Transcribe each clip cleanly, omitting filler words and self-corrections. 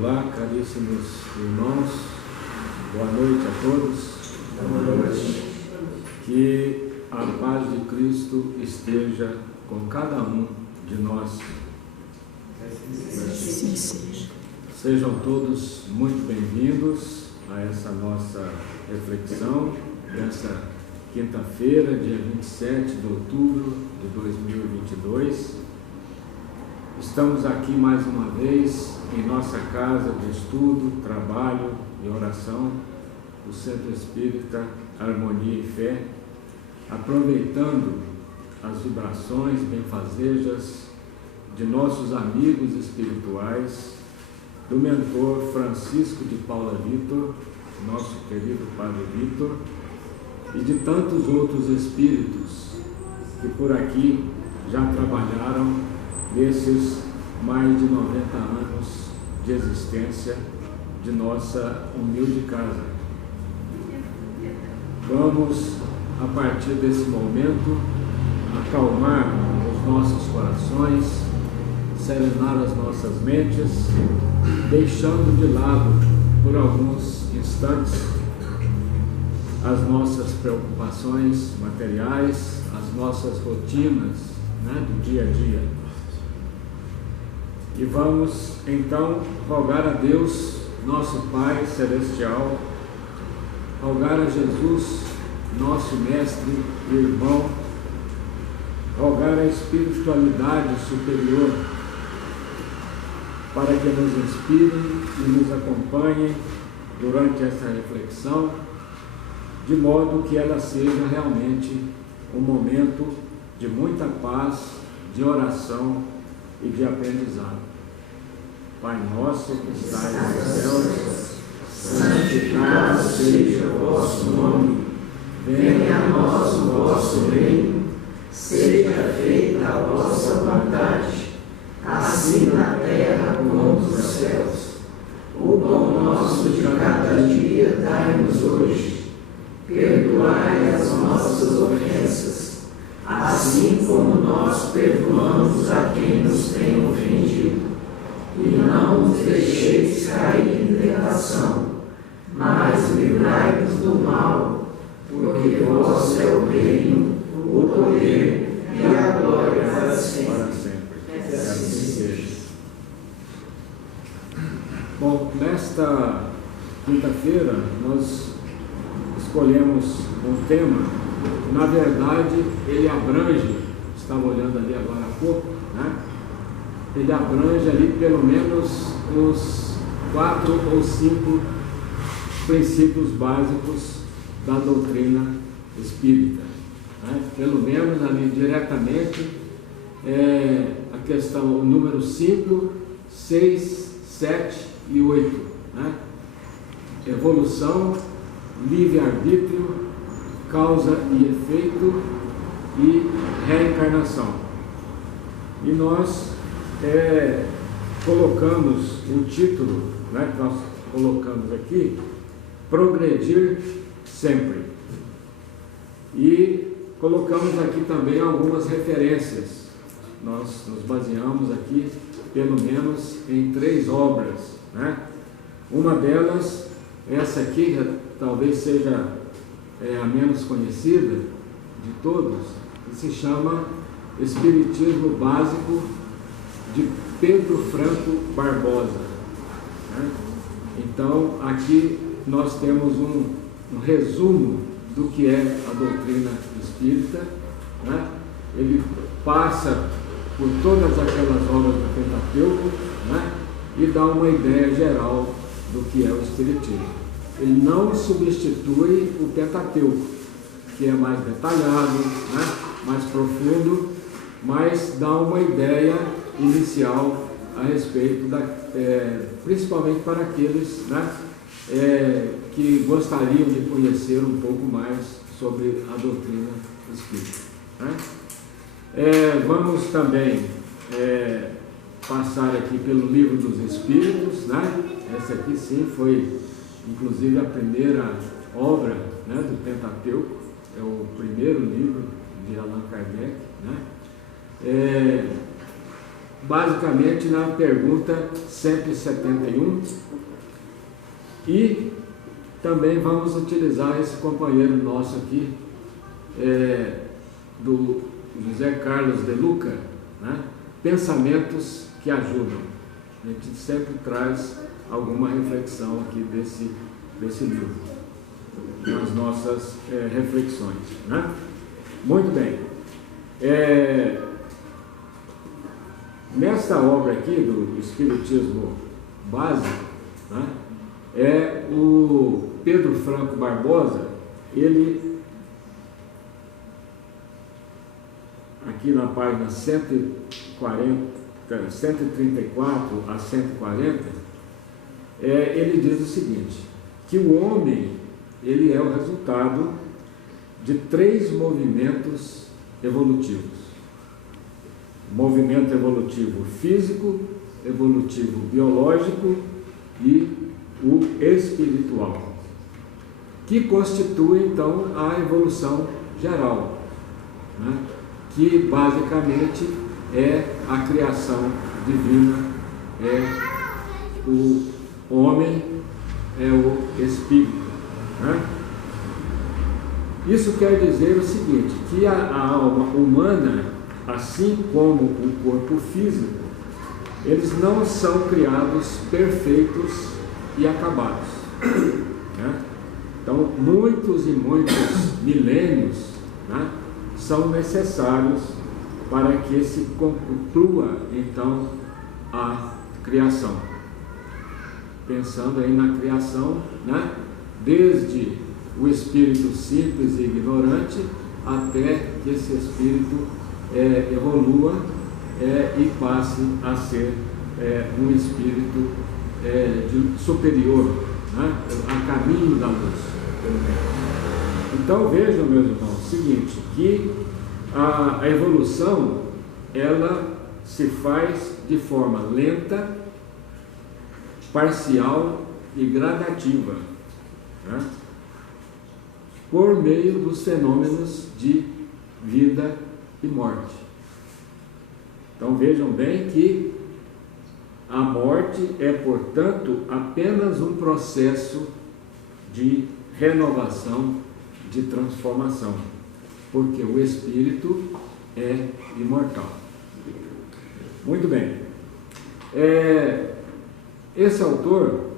Olá, caríssimos irmãos, boa noite a todos. Boa noite. Que a paz de Cristo esteja com cada um de nós. Sim, sim. Sejam todos muito bem-vindos a essa nossa reflexão dessa quinta-feira, dia 27 de outubro de 2022. Estamos aqui mais uma vez em nossa casa de estudo, trabalho e oração, o Centro Espírita Harmonia e Fé, aproveitando as vibrações benfazejas de nossos amigos espirituais, do mentor Francisco de Paula Vitor, nosso querido Padre Vitor, e de tantos outros espíritos que por aqui já trabalharam nesses mais de 90 anos de existência de nossa humilde casa. Vamos, a partir desse momento, acalmar os nossos corações, serenar as nossas mentes, deixando de lado por alguns instantes as nossas preocupações materiais, as nossas rotinas, do dia a dia. E vamos então rogar a Deus, nosso Pai Celestial, rogar a Jesus, nosso Mestre e Irmão, rogar a espiritualidade superior para que nos inspirem e nos acompanhem durante essa reflexão, de modo que ela seja realmente um momento de muita paz, de oração e de aprendizado. Pai nosso que estais nos céus, santificado seja o vosso nome, venha a nós o vosso reino, seja feita a vossa vontade, assim na terra como nos céus. O pão nosso de cada dia dai-nos hoje, perdoai as nossas ofensas, assim como nós perdoamos a quem nos tem ofendido. E não nos deixeis cair em tentação, mas livrai-nos do mal, porque vosso é o reino, o poder e a glória para sempre. Que assim seja. Bom, nesta quinta-feira nós escolhemos um tema, na verdade ele abrange, estava olhando ali agora há pouco, ele abrange ali pelo menos uns 4 ou 5 princípios básicos da doutrina espírita. Pelo menos ali diretamente, a questão, o número 5, 6, 7 e 8. Evolução, livre-arbítrio, causa e efeito e reencarnação. E nós colocamos o título, que nós colocamos aqui, Progredir Sempre. E colocamos aqui também algumas referências. Nós nos baseamos aqui, pelo menos, em 3 obras. Uma delas, essa aqui, talvez seja a menos conhecida de todos, que se chama Espiritismo Básico, de Pedro Franco Barbosa. Então, aqui nós temos um resumo do que é a doutrina espírita. Ele passa por todas aquelas obras do Pentateuco, e dá uma ideia geral do que é o Espiritismo. Ele não substitui o Pentateuco, que é mais detalhado, mais profundo, mas dá uma ideia inicial a respeito principalmente para aqueles que gostariam de conhecer um pouco mais sobre a doutrina espírita. Vamos também passar aqui pelo Livro dos Espíritos. Essa aqui sim foi inclusive a primeira obra do Pentateuco, é o primeiro livro de Allan Kardec. basicamente na pergunta 171, e também vamos utilizar esse companheiro nosso aqui, do José Carlos de Luca, né? Pensamentos que ajudam. A gente sempre traz alguma reflexão aqui desse livro, nas nossas reflexões, né? Muito bem. Nesta obra aqui do Espiritismo Básico, né, o Pedro Franco Barbosa, ele, aqui na página 134 a 140, ele diz o seguinte, que o homem, ele é o resultado de 3 movimentos evolutivos. Movimento evolutivo físico, evolutivo biológico e o espiritual, que constitui então a evolução geral, né? Que basicamente é a criação divina, o homem, o espírito, né? Isso quer dizer o seguinte, que a alma humana, assim como o corpo físico, eles não são criados perfeitos e acabados, né? Então, muitos e muitos milênios, né, são necessários para que se conclua, então, a criação. Pensando aí na criação, né, desde o espírito simples e ignorante, até que esse espírito evolua e passe a ser um espírito superior, né, a caminho da luz, pelo menos. Então vejam, meus irmãos, o seguinte, que a evolução, ela se faz de forma lenta, parcial e gradativa, né, por meio dos fenômenos de vida e morte. Então vejam bem que a morte é, portanto, apenas um processo de renovação, de transformação, porque o espírito é imortal. Muito bem. Esse autor,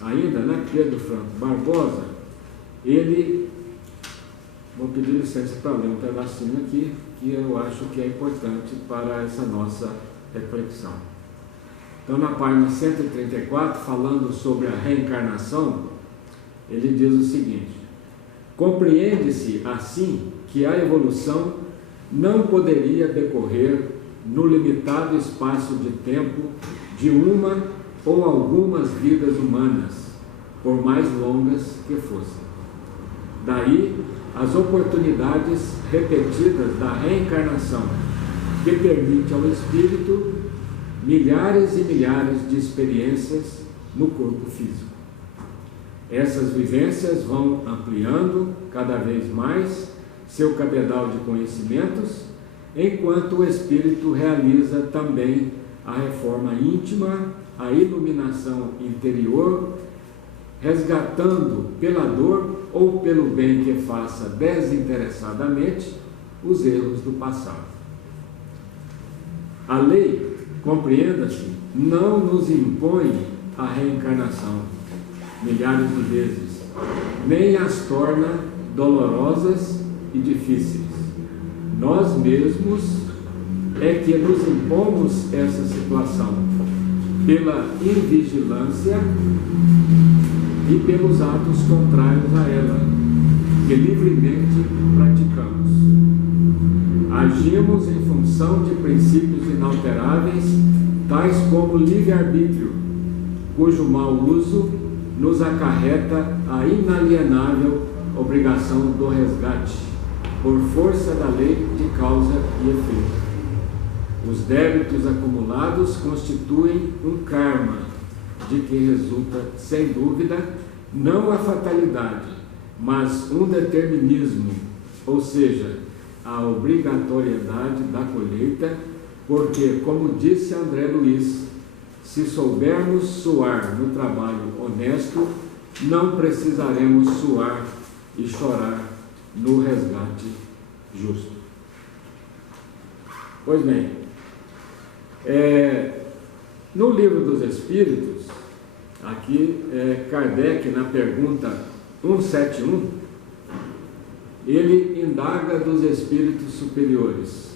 ainda, né, Pedro Franco Barbosa, ele, vou pedir licença para ler um pedacinho aqui, que eu acho que é importante para essa nossa reflexão. Então, na página 134, falando sobre a reencarnação, ele diz o seguinte: compreende-se assim que a evolução não poderia decorrer no limitado espaço de tempo de uma ou algumas vidas humanas, por mais longas que fossem. Daí as oportunidades repetidas da reencarnação, que permite ao espírito milhares e milhares de experiências no corpo físico. Essas vivências vão ampliando cada vez mais seu cabedal de conhecimentos, enquanto o espírito realiza também a reforma íntima, a iluminação interior, resgatando pela dor ou pelo bem que faça desinteressadamente os erros do passado. A lei, compreenda-se, não nos impõe a reencarnação milhares de vezes, nem as torna dolorosas e difíceis. Nós mesmos é que nos impomos essa situação pela invigilância e pelos atos contrários a ela, que livremente praticamos. Agimos em função de princípios inalteráveis, tais como o livre-arbítrio, cujo mau uso nos acarreta a inalienável obrigação do resgate, por força da lei de causa e efeito. Os débitos acumulados constituem um karma, de que resulta, sem dúvida, não a fatalidade, mas um determinismo, ou seja, a obrigatoriedade da colheita porque, como disse André Luiz, se soubermos suar no trabalho honesto, não precisaremos suar e chorar no resgate justo. Pois bem, no Livro dos Espíritos, aqui Kardec, na pergunta 171, ele indaga dos espíritos superiores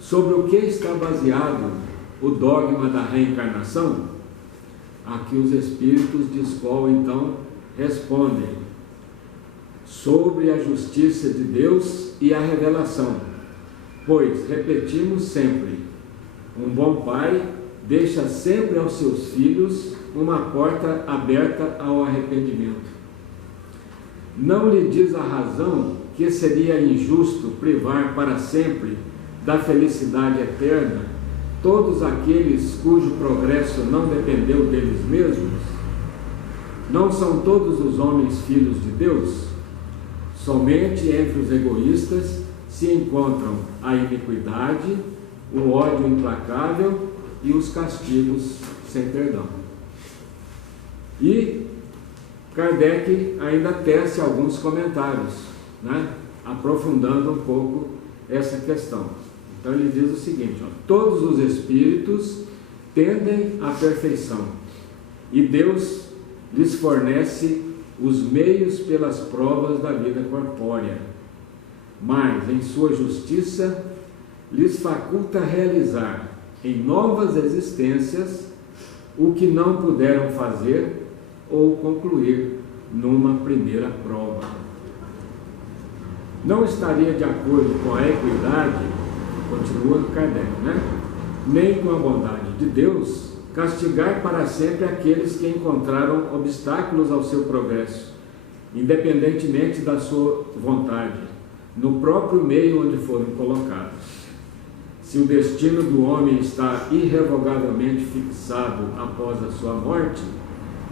sobre o que está baseado o dogma da reencarnação. Aqui os espíritos de escola então respondem sobre a justiça de Deus e a revelação, pois repetimos sempre, um bom pai deixa sempre aos seus filhos uma porta aberta ao arrependimento. Não lhe diz a razão que seria injusto privar para sempre da felicidade eterna todos aqueles cujo progresso não dependeu deles mesmos? Não são todos os homens filhos de Deus? Somente entre os egoístas se encontram a iniquidade, o ódio implacável e os castigos sem perdão. E Kardec ainda tece alguns comentários, aprofundando um pouco essa questão. Então ele diz o seguinte, todos os espíritos tendem à perfeição e Deus lhes fornece os meios pelas provas da vida corpórea, mas em sua justiça lhes faculta realizar em novas existências o que não puderam fazer ou concluir numa primeira prova. Não estaria de acordo com a equidade, continua Kardec, nem com a bondade de Deus, castigar para sempre aqueles que encontraram obstáculos ao seu progresso, independentemente da sua vontade, no próprio meio onde foram colocados. Se o destino do homem está irrevogavelmente fixado após a sua morte,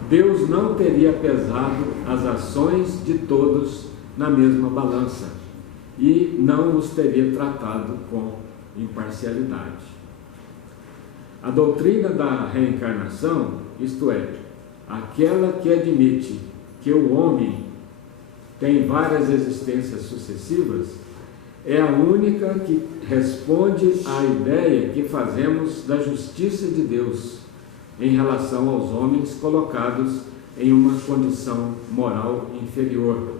Deus não teria pesado as ações de todos na mesma balança e não os teria tratado com imparcialidade. A doutrina da reencarnação, isto é, aquela que admite que o homem tem várias existências sucessivas, é a única que responde à ideia que fazemos da justiça de Deus em relação aos homens colocados em uma condição moral inferior.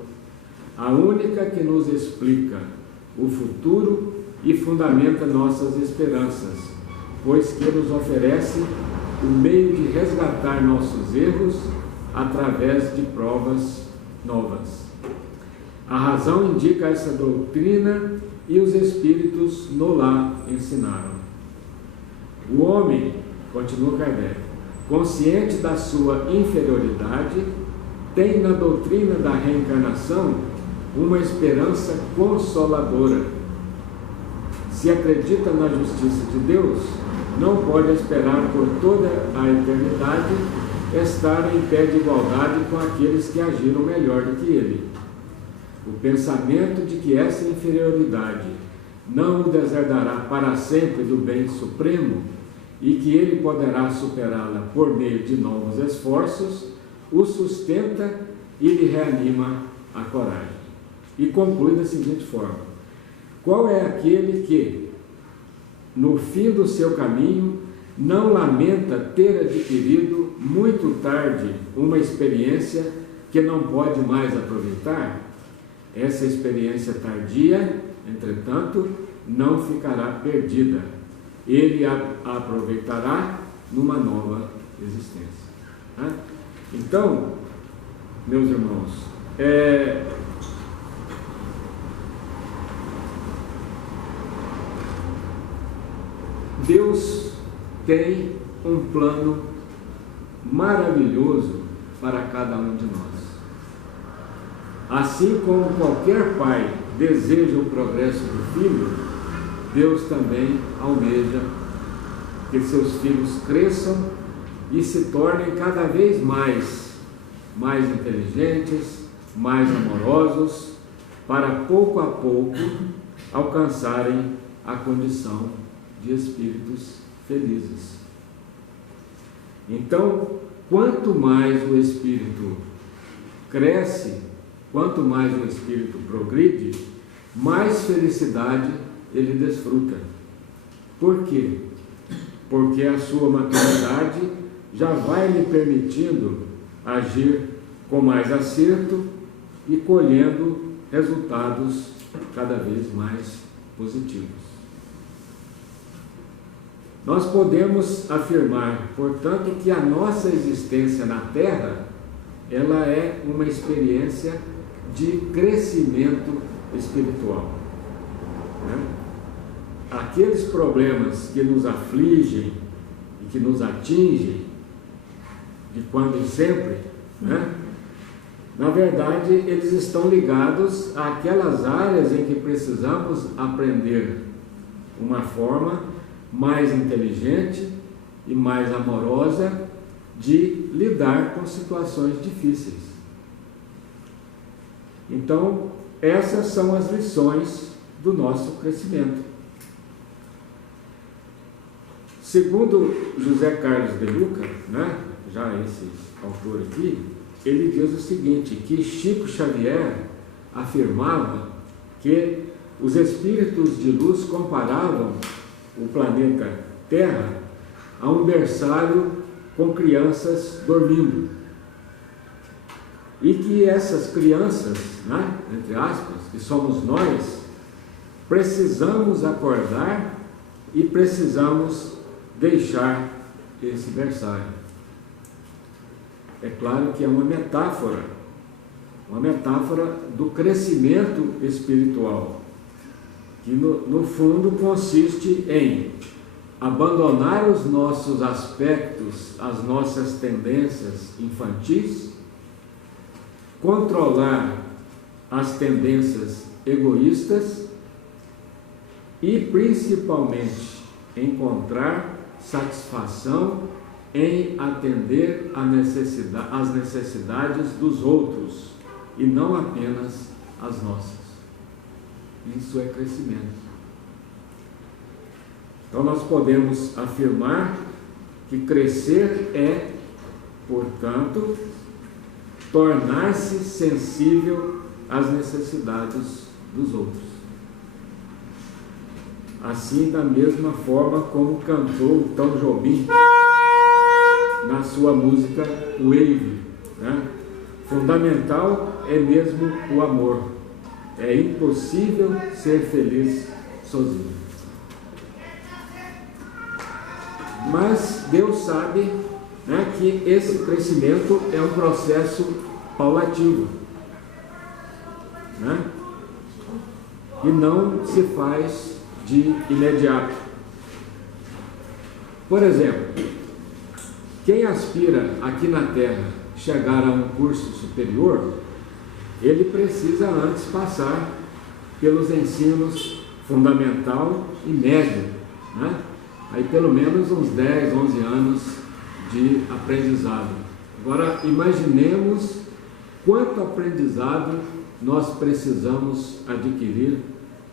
A única que nos explica o futuro e fundamenta nossas esperanças, pois que nos oferece o meio de resgatar nossos erros através de provas novas. A razão indica essa doutrina e os espíritos no-lá ensinaram. O homem, continua Kardec, consciente da sua inferioridade, tem na doutrina da reencarnação uma esperança consoladora. Se acredita na justiça de Deus, não pode esperar por toda a eternidade estar em pé de igualdade com aqueles que agiram melhor do que ele. O pensamento de que essa inferioridade não o desardará para sempre do bem supremo e que ele poderá superá-la por meio de novos esforços, o sustenta e lhe reanima a coragem. E conclui da seguinte forma: qual é aquele que, no fim do seu caminho, não lamenta ter adquirido muito tarde uma experiência que não pode mais aproveitar? Essa experiência tardia, entretanto, não ficará perdida. Ele a aproveitará numa nova existência. Então, meus irmãos, Deus tem um plano maravilhoso para cada um de nós. Assim como qualquer pai deseja o progresso do filho, Deus também almeja que seus filhos cresçam e se tornem cada vez mais inteligentes, mais amorosos, para pouco a pouco alcançarem a condição de espíritos felizes. Então, quanto mais o espírito cresce, quanto mais o espírito progride, mais felicidade ele desfruta. Por quê? Porque a sua maturidade já vai lhe permitindo agir com mais acerto e colhendo resultados cada vez mais positivos. Nós podemos afirmar, portanto, que a nossa existência na Terra, ela é uma experiência de crescimento espiritual. Né? Aqueles problemas que nos afligem e que nos atingem de quando em sempre, né? Na verdade, eles estão ligados àquelas áreas em que precisamos aprender uma forma mais inteligente e mais amorosa de lidar com situações difíceis. Então, essas são as lições do nosso crescimento. Segundo José Carlos de Luca, né, já esse autor aqui, ele diz o seguinte, que Chico Xavier afirmava que os espíritos de luz comparavam o planeta Terra a um berçário com crianças dormindo. E que essas crianças, né, entre aspas, que somos nós, precisamos acordar e precisamos deixar esse berçário. É claro que é uma metáfora do crescimento espiritual, que no fundo consiste em abandonar os nossos aspectos, as nossas tendências infantis, controlar as tendências egoístas e principalmente encontrar satisfação em atender às necessidades dos outros e não apenas as nossas. Isso é crescimento. Então nós podemos afirmar que crescer é, portanto, tornar-se sensível às necessidades dos outros. Assim, da mesma forma como cantou Tom Jobim na sua música Wave, né? Fundamental é mesmo o amor. É impossível ser feliz sozinho. Mas Deus sabe, né, que esse crescimento é um processo paulatino, né? E não se faz de imediato. Por exemplo, quem aspira aqui na Terra chegar a um curso superior, ele precisa antes passar pelos ensinos fundamental e médio, né? Aí pelo menos uns 10, 11 anos de aprendizado. Agora imaginemos quanto aprendizado nós precisamos adquirir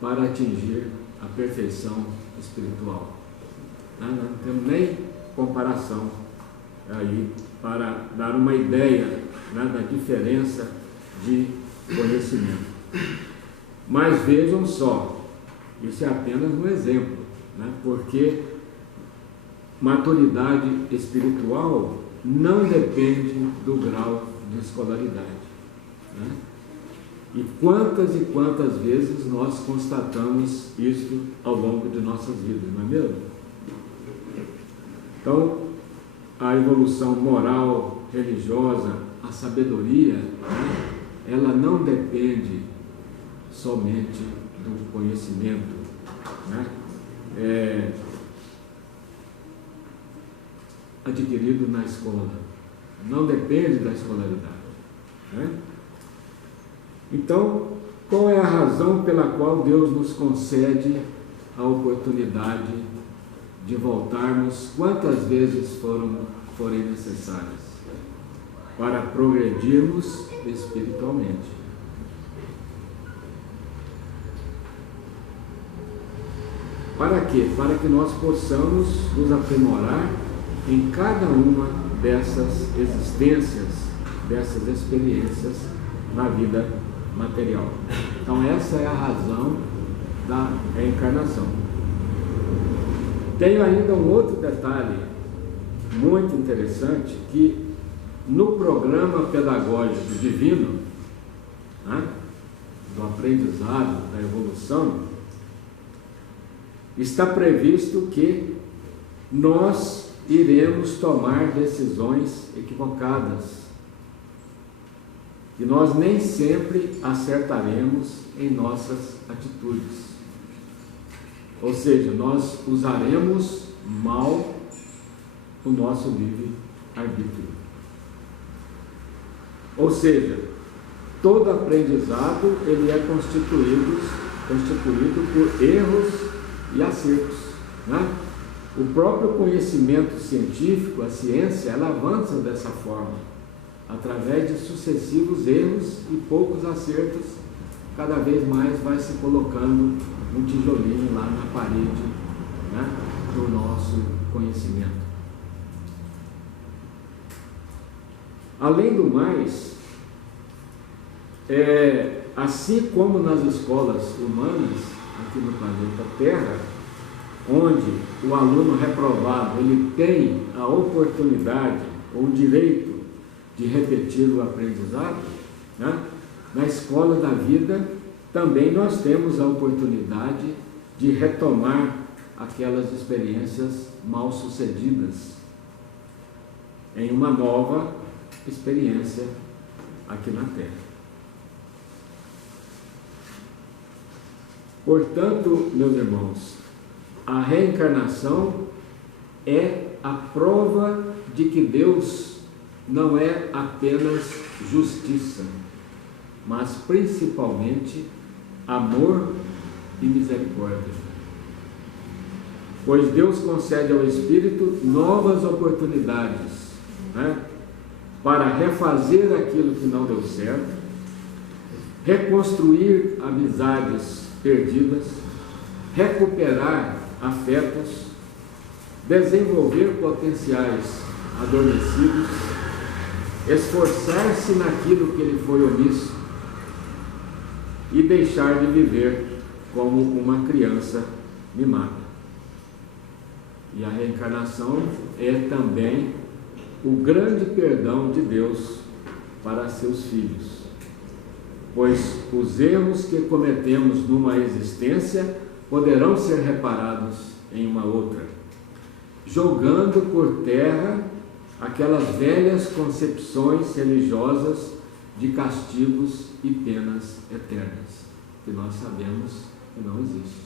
para atingir a perfeição espiritual. Não temos nem comparação aí para dar uma ideia, né, da diferença de conhecimento. Mas vejam só, isso é apenas um exemplo, né, porque maturidade espiritual não depende do grau de escolaridade, né? E quantas vezes nós constatamos isso ao longo de nossas vidas, não é mesmo? Então, a evolução moral, religiosa, a sabedoria, né, ela não depende somente do conhecimento, né, adquirido na escola, não depende da escolaridade, né? Então, qual é a razão pela qual Deus nos concede a oportunidade de voltarmos quantas vezes forem necessárias para progredirmos espiritualmente? Para quê? Para que nós possamos nos aprimorar em cada uma dessas existências, dessas experiências na vida material. Então essa é a razão da reencarnação. Tenho ainda um outro detalhe muito interessante, que no programa pedagógico divino, do aprendizado, da evolução, está previsto que nós iremos tomar decisões equivocadas, e nós nem sempre acertaremos em nossas atitudes. Ou seja, nós usaremos mal o nosso livre-arbítrio. Ou seja, todo aprendizado ele é constituído por erros e acertos, né? O próprio conhecimento científico, a ciência, ela avança dessa forma, através de sucessivos erros e poucos acertos. Cada vez mais vai se colocando um tijolinho lá na parede, né, do nosso conhecimento. Além do mais, assim como nas escolas humanas, aqui no planeta Terra, onde o aluno reprovado ele tem a oportunidade ou o direito de repetir o aprendizado, né? Na escola da vida também nós temos a oportunidade de retomar aquelas experiências mal sucedidas em uma nova experiência aqui na Terra. Portanto, meus irmãos, a reencarnação é a prova de que Deus não é apenas justiça, mas principalmente amor e misericórdia. Pois Deus concede ao Espírito novas oportunidades, né, para refazer aquilo que não deu certo, reconstruir amizades perdidas, recuperar afetos, desenvolver potenciais adormecidos, esforçar-se naquilo que ele foi omisso e deixar de viver como uma criança mimada. E a reencarnação é também o grande perdão de Deus para seus filhos, pois os erros que cometemos numa existência poderão ser reparados em uma outra, jogando por terra aquelas velhas concepções religiosas de castigos e penas eternas, que nós sabemos que não existe.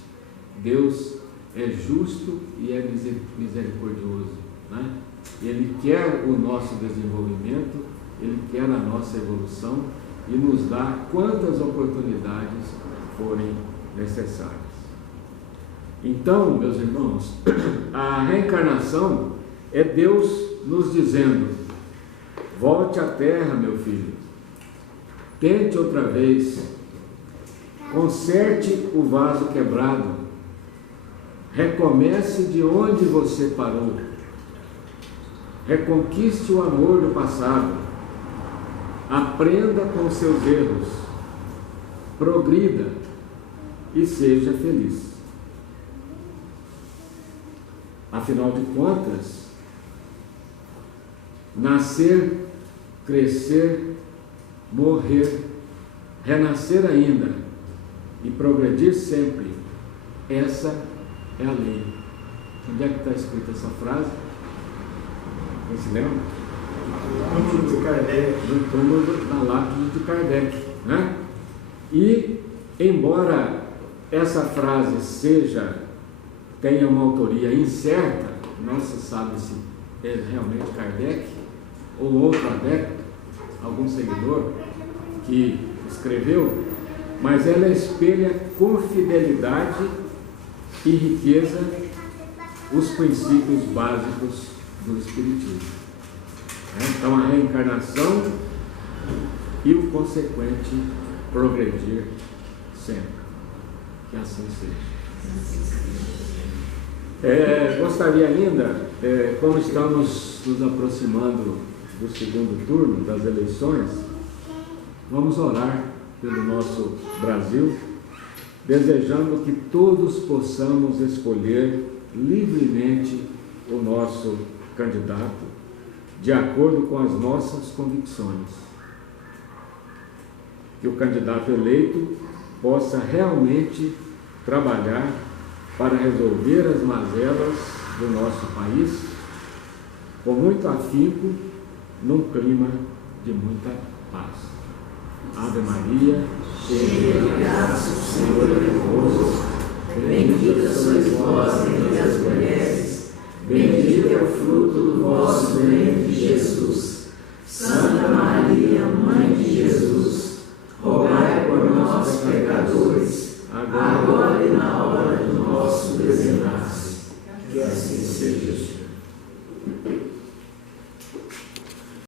Deus é justo e é misericordioso, né? Ele quer o nosso desenvolvimento, Ele quer a nossa evolução e nos dá quantas oportunidades forem necessárias. Então, meus irmãos, a reencarnação é Deus nos dizendo: volte à terra, meu filho, tente outra vez, conserte o vaso quebrado, recomece de onde você parou, reconquiste o amor do passado, aprenda com seus erros, progrida e seja feliz. Afinal de contas, nascer, crescer, morrer, renascer ainda e progredir sempre, essa é a lei. Onde é que está escrita essa frase? Você se lembra? No túmulo da lápide de Kardec, né? E, embora essa frase tenha uma autoria incerta, não se sabe se é realmente Kardec ou outro adepto, algum seguidor que escreveu, mas ela espelha com fidelidade e riqueza os princípios básicos do Espiritismo. Então, a reencarnação e o consequente progredir sempre. Que assim seja. Gostaria ainda, como estamos nos aproximando do segundo turno das eleições, vamos orar pelo nosso Brasil, desejando que todos possamos escolher livremente o nosso candidato, de acordo com as nossas convicções. Que o candidato eleito possa realmente trabalhar para resolver as mazelas do nosso país com muito afinco, num clima de muita paz. Ave Maria, cheia de graça, o Senhor é convosco. Bendita sois vós entre as mulheres, bendito é o fruto do vosso ventre, Jesus. Santa Maria, Mãe de Jesus, rogai por nós, pecadores, agora e na hora do nosso desenlace.